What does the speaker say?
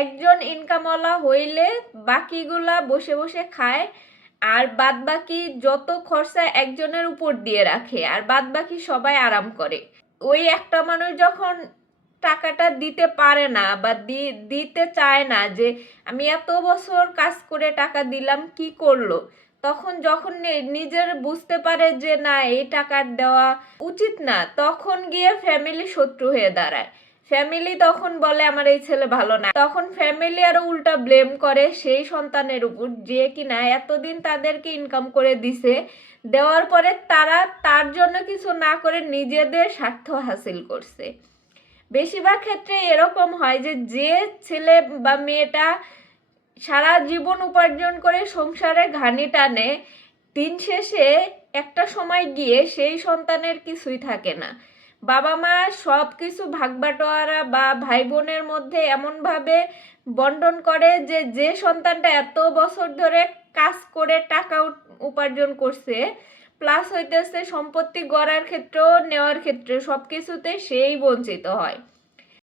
একজন ইনকামওয়ালা হইলে বাকিগুলা বসে বসে খায়, আর বাদ বাকি যত খরচা একজনের উপর দিয়ে রাখে, আর বাদ বাকি সবাই আরাম করে। ওই একটা মানুষ যখন টাকাটা দিতে পারে না বা দিতে চায় না, যে আমি এত বছর কাজ করে টাকা দিলাম কি করলো, তখন যখন নিজের বুঝতে পারে যে না এই টাকা দেওয়া উচিত না, তখন গিয়ে ফ্যামিলি শত্রু হয়ে দাঁড়ায়। ফ্যামিলি তখন বলে আমার এই ছেলে ভালো না, তখন ফ্যামিলি আরো উল্টা ব্লেম করে সেই সন্তানের উপর, যে কিনা এতদিন তাদেরকে ইনকাম করে দিছে, দেওয়ার পরে তারা তার জন্য কিছু না করে নিজেদের স্বার্থ হাসিল করছে। বেশিরভাগ ক্ষেত্রে এরকম হয় যে যে ছেলে বা মেয়েটা সারা জীবন উপার্জন করে সংসারে ঘানি টানে, দিন শেষে একটা সময় গিয়ে সেই সন্তানের কিছুই থাকে না। বাবা মা সব কিছু ভাগ বাটোয়ারা বা ভাই বোনের মধ্যে এমনভাবে বন্টন করে যে যে সন্তানটা এত বছর ধরে কাজ করে টাকা উপার্জন করছে, প্লাস হইতেছে সম্পত্তি গড়ার ক্ষেত্রেও নেওয়ার ক্ষেত্রে সব কিছুতে সেই বঞ্চিত হয়।